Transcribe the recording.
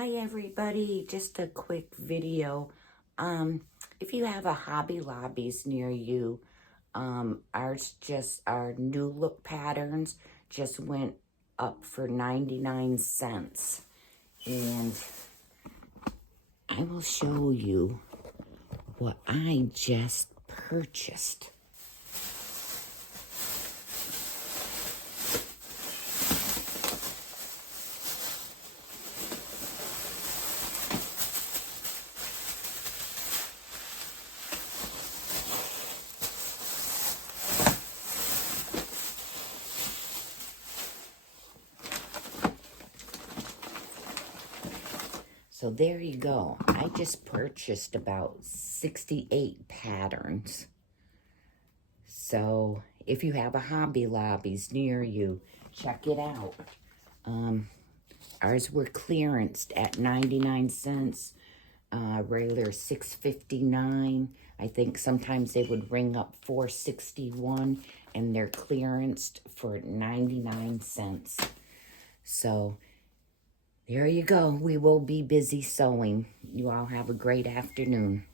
Hi everybody, just a quick video. If you have a Hobby Lobbies near you, our new look patterns just went up for 99 cents. And I will show you what I just purchased. So there you go. I just purchased about 68 patterns. So if you have a Hobby Lobbies near you, check it out. Ours were clearanced at 99 cents. Regular $6.59. I think sometimes they would ring up $4.61, and they're clearanced for 99 cents. So there you go. We will be busy sewing. You all have a great afternoon.